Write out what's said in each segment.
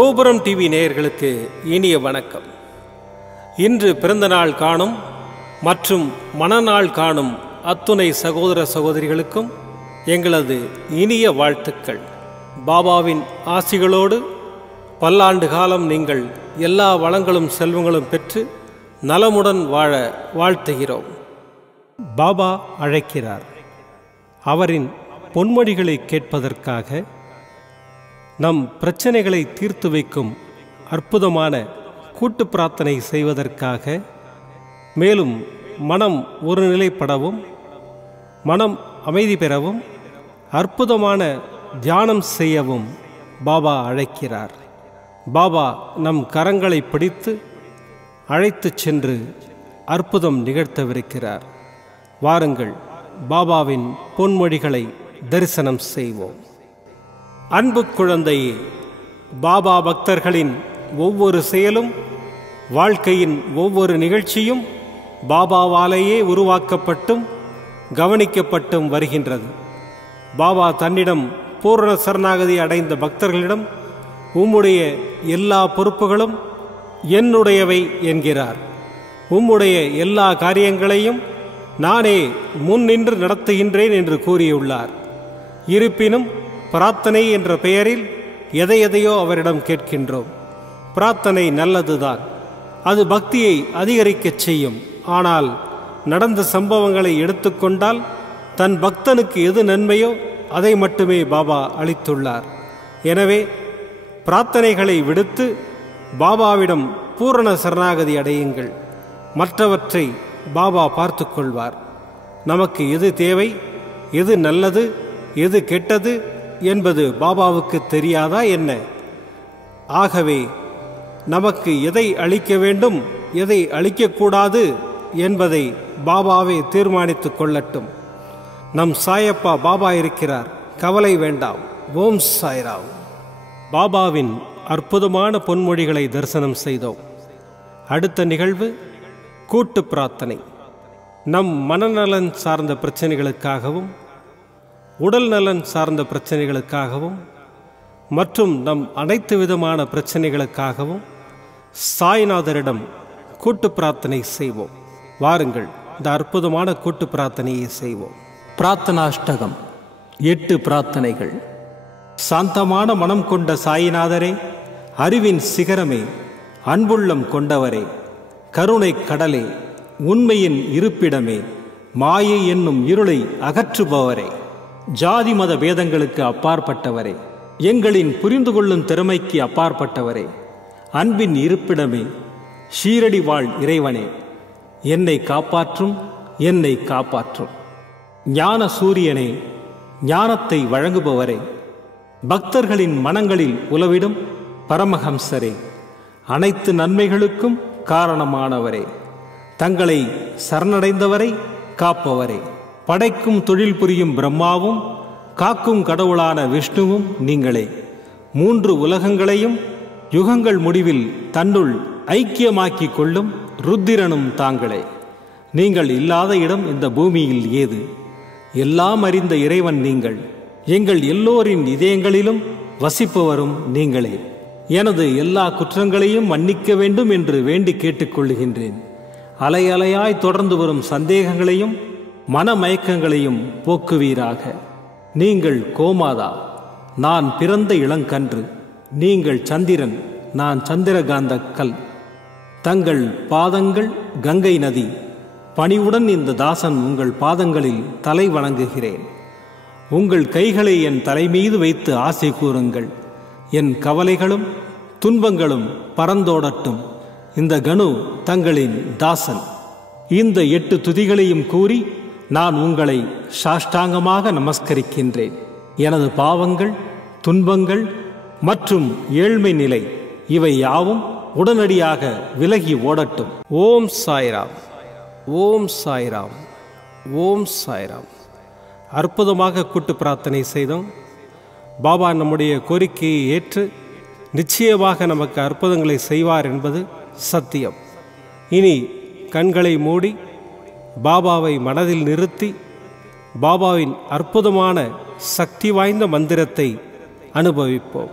கோபுரம் டிவி நேயர்களுக்கு இனிய வணக்கம். இன்று பிறந்தநாள் காணும் மற்றும் மணநாள் காணும் அத்துணை சகோதர சகோதரிகளுக்கும் எங்களது இனிய வாழ்த்துக்கள். பாபாவின் ஆசிகளோடு பல்லாண்டு காலம் நீங்கள் எல்லா வளங்களும் செல்வங்களும் பெற்று நலமுடன் வாழ வாழ்த்துகிறோம். பாபா அழைக்கிறார். அவரின் பொன்மொழிகளை கேட்பதற்காக, நம் பிரச்சனைகளை தீர்த்து வைக்கும் அற்புதமான கூட்டு பிரார்த்தனை செய்வதற்காக, மேலும் மனம் ஒருநிலைப்படவும் மனம் அமைதி பெறவும் அற்புதமான தியானம் செய்யவும் பாபா அழைக்கிறார். பாபா நம் கரங்களை பிடித்து அழைத்துச் சென்று அற்புதம் நிகழ்த்தவிருக்கிறார். வாருங்கள், பாபாவின் பொன்மொழிகளை தரிசனம் செய்வோம். அன்பு குழந்தையே, பாபா பக்தர்களின் ஒவ்வொரு செயலும், வாழ்க்கையின் ஒவ்வொரு நிகழ்ச்சியும் பாபாவாலேயே உருவாக்கப்பட்டும் கவனிக்கப்பட்டும் வருகின்றது. பாபா தன்னிடம் பூரண சரணாகதி அடைந்த பக்தர்களிடம் உம்முடைய எல்லா பொறுப்புகளும் என்னுடையவை என்கிறார். உம்முடைய எல்லா காரியங்களையும் நானே முன்னின்று நடத்துகின்றேன் என்று கூறியுள்ளார். இருப்பினும் பிரார்த்தனை என்ற பெயரில் எதையோ அவரிடம் கேட்கின்றோம். பிரார்த்தனை நல்லதுதான், அது பக்தியை அதிகரிக்கச் செய்யும். ஆனால் நடந்த சம்பவங்களை எடுத்துக்கொண்டால் தன் பக்தனுக்கு எது நன்மையோ அதை மட்டுமே பாபா அளித்துள்ளார். எனவே பிரார்த்தனைகளை விடுத்து பாபாவிடம் பூரண சரணாகதி அடையுங்கள். மற்றவற்றை பாபா பார்த்து கொள்வார். நமக்கு எது தேவை, எது நல்லது, எது கெட்டது என்பது பாபாவுக்கு தெரியாதா என்ன? ஆகவே நமக்கு எதை அளிக்க வேண்டும், எதை அளிக்கக்கூடாது என்பதை பாபாவே தீர்மானித்து கொள்ளட்டும். நம் சாயப்பா பாபா இருக்கிறார், கவலை வேண்டாம். ஓம் சாய்ராம். பாபாவின் அற்புதமான பொன்மொழிகளை தரிசனம் செய்தோம். அடுத்த நிகழ்வு கூட்டு பிரார்த்தனை. நம் மனநலன் சார்ந்த பிரச்சனைகளுக்காகவும், உடல் நலன் சார்ந்த பிரச்சனைகளுக்காகவும் மற்றும் நம் அனைத்து விதமான பிரச்சனைகளுக்காகவும் சாய்நாதரிடம் கூட்டு பிரார்த்தனை செய்வோம். வாருங்கள், இந்த அற்புதமான கூட்டு பிரார்த்தனையை செய்வோம். பிரார்த்தனாஷ்டகம். 8 பிரார்த்தனைகள். சாந்தமான மனம் கொண்ட சாயிநாதரே, அறிவின் சிகரமே, அன்புள்ளம் கொண்டவரே, கருணை கடலே, உண்மையின் இருப்பிடமே, மாயை என்னும் இருளை அகற்றுபவரே, ஜாதி மத வேதங்களுக்கு அப்பாற்பட்டவரே, எங்களின் புரிந்து கொள்ளும் திறமைக்கு அப்பாற்பட்டவரே, அன்பின் இருப்பிடமே, ஷீரடி வாழ் இறைவனே, என்னை காப்பாற்றும், என்னை காப்பாற்றும். ஞான சூரியனே, ஞானத்தை வழங்குபவரே, பக்தர்களின் மனங்களில் உலவிடும் பரமஹம்சரே, அனைத்து நன்மைகளுக்கும் காரணமானவரே, தங்களை சரணடைந்தவரை காப்பவரே, படைக்கும் தொழில் புரியும் பிரம்மாவும் காக்கும் கடவுளான விஷ்ணுவும் நீங்களே. 3 உலகங்களையும் யுகங்கள் முடிவில் தன்னுள் ஐக்கியமாக்கிக் கொள்ளும் ருத்திரனும் தாங்களே. நீங்கள் இல்லாத இடம் இந்த பூமியில் ஏது? எல்லாம் அறிந்த இறைவன் நீங்கள். எங்கள் எல்லோரின் இதயங்களிலும் வசிப்பவரும் நீங்களே. எனது எல்லா குற்றங்களையும் மன்னிக்க வேண்டும் என்று வேண்டி கேட்டுக்கொள்ளுகின்றேன். அலை அலையாய் தொடர்ந்து வரும் சந்தேகங்களையும் மனமயக்கங்களையும் போக்குவீராக. நீங்கள் கோமாதா, நான் பிறந்த இளங்கன்று. நீங்கள் சந்திரன், நான் சந்திரகாந்த கல். தங்கள் பாதங்கள் கங்கை நதி. பணிவுடன் இந்த தாசன் உங்கள் பாதங்களில் தலை வணங்குகிறேன். உங்கள் கைகளை என் தலைமீது வைத்து ஆசை கூறுங்கள். என் கவலைகளும் துன்பங்களும் பறந்தோடட்டும். இந்த கணு தங்களின் தாசன். இந்த 8 துதிகளையும் கூறி நான் உங்களை சாஷ்டாங்கமாக நமஸ்கரிக்கின்றேன். எனது பாவங்கள், துன்பங்கள் மற்றும் ஏழ்மை நிலை இவை யாவும் உடனடியாக விலகி ஓடட்டும். ஓம் சாய்ராம், ஓம் சாய்ராம், ஓம் சாய்ராம். அற்புதமாக கூட்டு பிரார்த்தனை செய்தோம். பாபா நம்முடைய கோரிக்கையை ஏற்று நிச்சயமாக நமக்கு அற்புதங்களை செய்வார் என்பது சத்தியம். இனி கண்களை மூடி பாபாவை மனதில் நிறுத்தி பாபாவின் அற்புதமான சக்தி வாய்ந்த மந்திரத்தை அனுபவிப்போம்.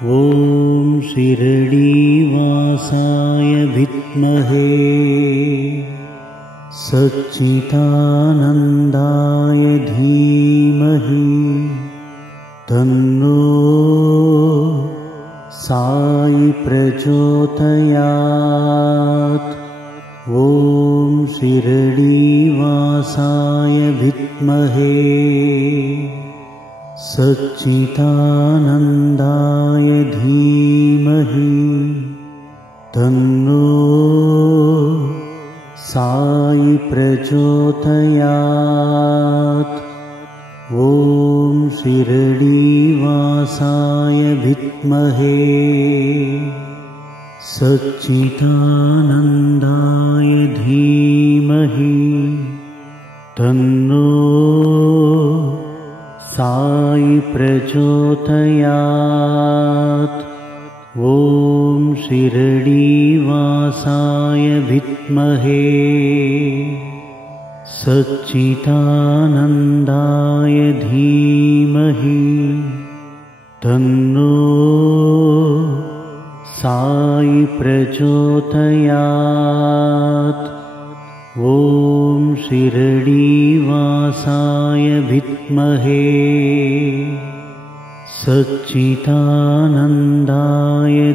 ॐ शिरडीवासाय विद्महे सच्चिदानन्दाय धीमहि तन्नो साई प्रचोदयात्। ॐ शिरडीवासाय विद्महे सच्चिदानन्दाय धीमहि तन्नो साई प्रचोदयात्। ॐ शिरडीवासाय विद्महे सच्चिदानन्दाय धीमहि तन्नो साई प्रचोदयात्। ॐ शिरडीवासाय विद्महे सच्चिदानन्दाय धीमहि तन्नो साई प्रचोदयात्। ॐ शिरडीवासाय विद्महे सच्चिदानन्दाय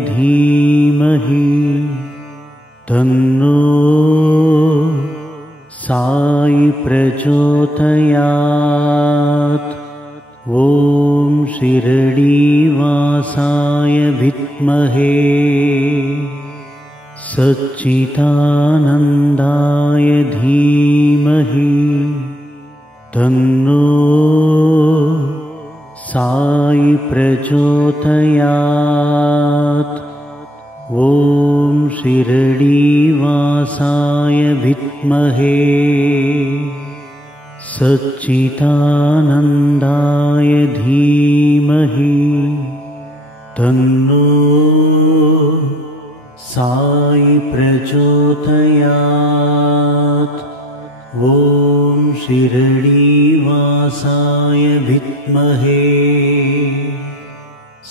धीमहि तन्नो साई प्रचोदयात्। ॐ शिरडीवासाय विद्महे सच्चिदानन्दाय धीमहि तन्नो साई प्रचोदयात्। ॐ शिरडीवासाय विद्महे सच्चिदानन्दाय धीमहि तन्नो साई प्रचोदयात्। ॐ शिरडीवासाय विद्महे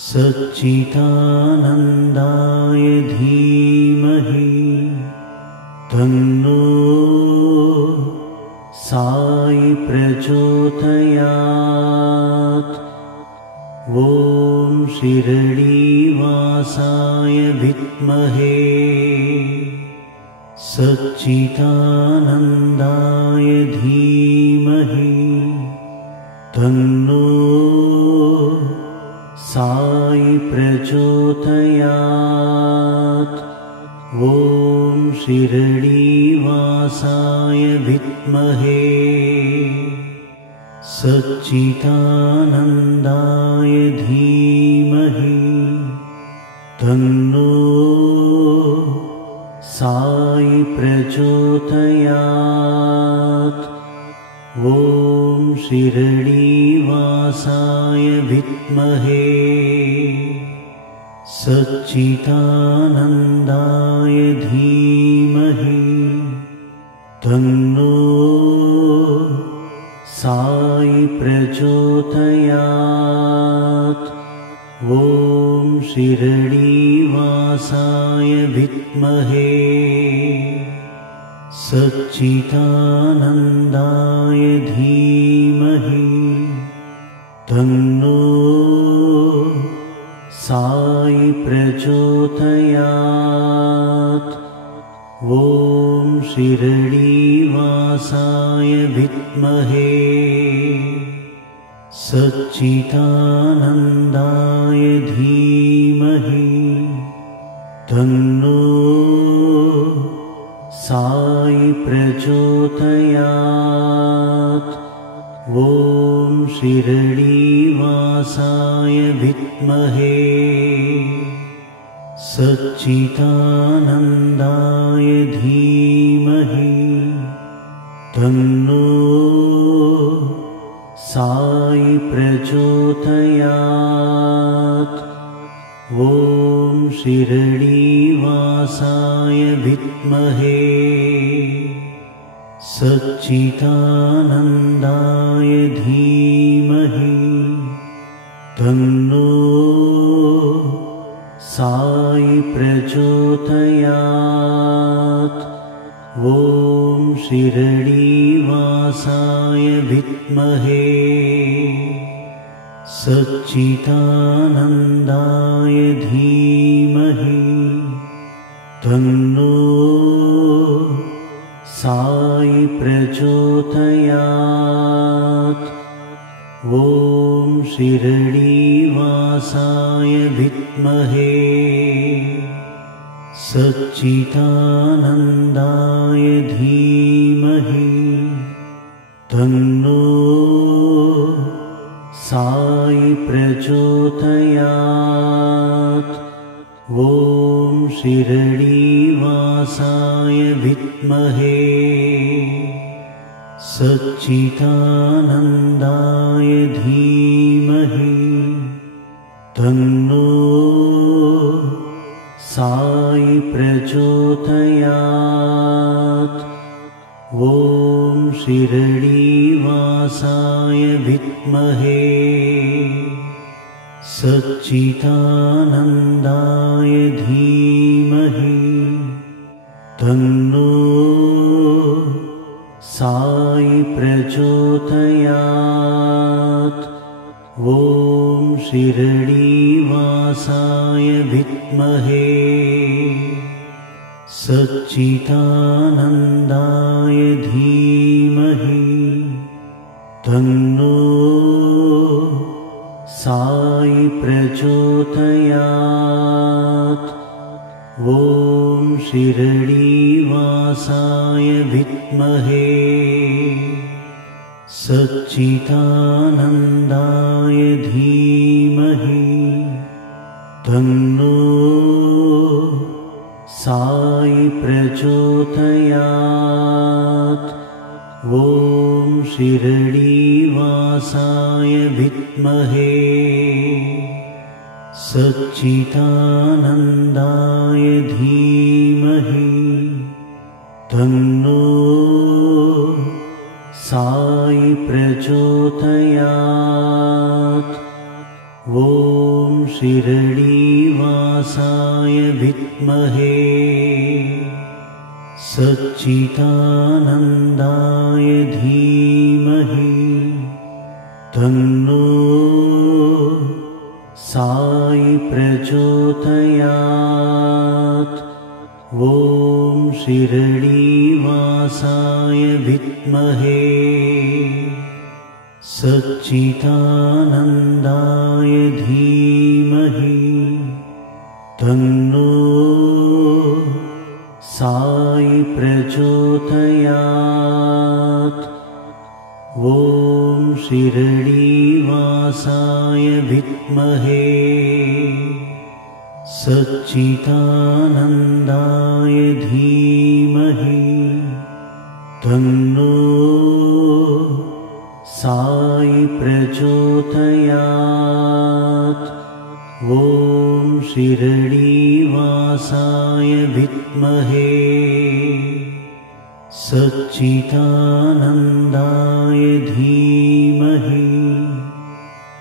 सच्चिदानन्दाय धीमहि तन्नो साई प्रचोदयात्। ॐ शिरडीवासाय विद्महे सच्चिदानन्दाय धीमहि तन्नो साई प्रचोदयात्। ॐ शिरडीवासाय विद्महे सच्चिदानन्दाय धीमहि तन्नो साई प्रचोदयात्। ॐ शिरडीवासाय विद्महे सच्चिदानन्दाय धीमहि तन्नो साई प्रचोदयात्। ॐ शिरडीवासाय विद्महे सच्चिदानन्दाय धीमहि तन्नो साई प्रचोदयात्। ॐ शिरडीवासाय विद्महे सच्चिदानन्दाय धीमहि तन्नो साई प्रचोदयात्। ॐ शिरडीवासाय विद्महे सच्चिदानन्दाय धीमहि तन्नो साई प्रचोदयात्। ॐ शिरडीवासाय विद्महे सच्चिदानन्दाय धीमहि तन्नो प्रचोदयात्। ॐ शिरडीवासाय विद्महे सच्चिदानन्दाय धीमहि तन्नो साई प्रचोदयात्। ॐ शिरडीवासाय विद्महे सच्चिदानन्दाय धीमहि तन्नो साई प्रचोदयात्। ॐ शिरडीवासाय विद्महे सच्चिदानन्दाय धीमहि तन्नो साई प्रचोदयात्। ॐ शिरडीवासाय विद्महे सच्चिदानन्दाय धीमहि तन्नो साई प्रचोदयात्। ॐ शिरडीवासाय विद्महे सच्चिदानन्दाय धीमहि तन्नो साई प्रचोदयात्। ॐ शिरडीवासाय विद्महे सच्चिदानन्दाय धीमहि तन्नो साई प्रचोदयात्। ॐ शिरडीवासाय विद्महे सच्चिदानन्दाय धीमहि तन्नो साई प्रचोदयात्। ॐ शिरडीवासाय विद्महे सच्चिदानन्दाय धीमहि तन्नो साई प्रचोदयात्। ॐ शिरडीवासाय विद्महे सच्चिदानन्दाय धीमहि तन्नो साई प्रचोदयात्। ॐ शिरडीवासाय विद्महे सच्चिदानन्दाय धीमहि तन्नो साई प्रचोदयात्। ॐ शिरडीवासाय विद्महे सच्चिदानन्दाय धीमहि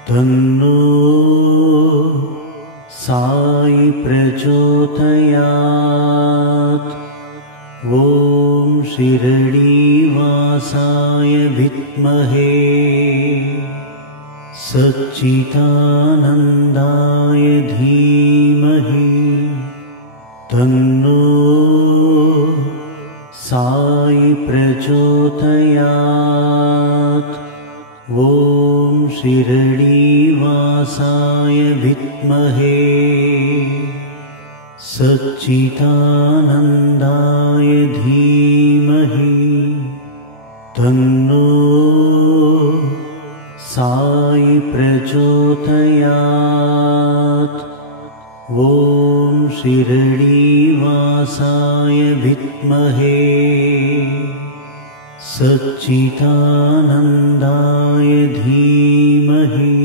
तन्नो साई प्रचोदयात्। ॐ शिरडीवासाय विद्महे सच्चिदानन्दाय धीमहि तन्नो साई प्रचोदयात्। ॐ शिरडीवासाय विद्महे सच्चिदानन्दाय धीमहि तन्नो साई प्रचोदयात्। ॐ शिरडीवासाय विद्महे सच्चिदानन्दाय धीमहि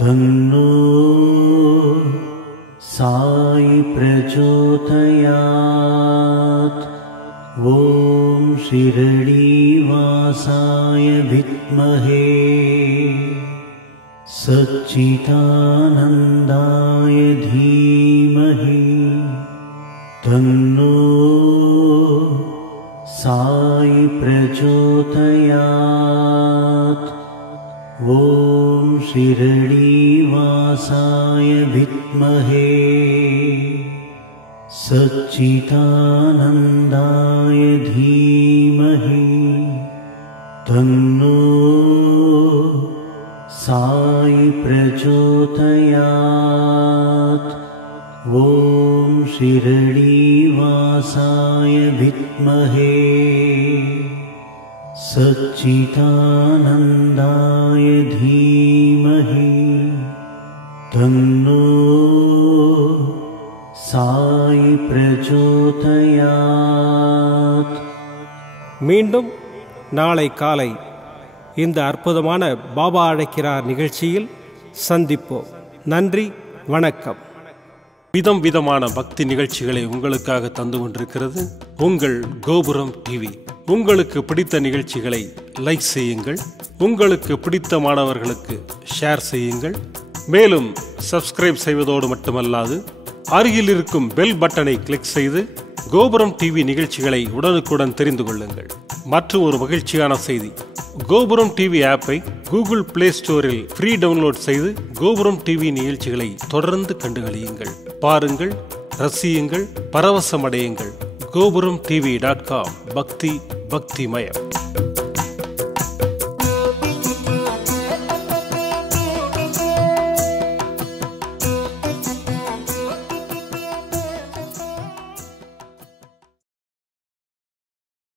तन्नो साई प्रचोदयात्। ॐ शिरडीवासाय विद्महे सच्चिदानन्दाय धीमहि साई प्रचोदयात्। ॐ शिरडीवासाय विद्महे सच्चिदानन्दाय धीमहि तन्नो साई प्रचोदयात्। ॐ शिरडीवासाय विद्महे सच्चिदानन्दाय धीमहि तन्नो साई प्रचोदयात्। மீண்டும் நாளை காலை இந்த அற்புதமான பாபா அழைக்கிறார் நிகழ்ச்சியில் சந்திப்போம். நன்றி, வணக்கம். விதம் விதமான பக்தி நிகழ்ச்சிகளை உங்களுக்காக தந்து கொண்டிருக்கிறது உங்கள் கோபுரம் டிவி. உங்களுக்கு பிடித்த நிகழ்ச்சிகளை லைக் செய்யுங்கள், உங்களுக்கு பிடித்த மாணவர்களுக்கு ஷேர் செய்யுங்கள். மேலும் சப்ஸ்கிரைப் செய்வதோடு மட்டுமல்லாது அருகில் இருக்கும் பெல் பட்டனை கிளிக் செய்து கோபுரம் டிவி நிகழ்ச்சிகளை உடனுக்குடன் தெரிந்து கொள்ளுங்கள். மற்றும் ஒரு மகிழ்ச்சியான செய்தி, கோபுரம் டிவி ஆப்பை கூகுள் பிளே ஸ்டோரில் ஃப்ரீ டவுன்லோட் செய்து கோபுரம் டிவி நிகழ்ச்சிகளை தொடர்ந்து கண்டுகளியுங்கள், பாருங்கள், ரசியுங்கள், பரவசமடையுங்கள். gopuramtv.com பக்தி பக்திமயம்.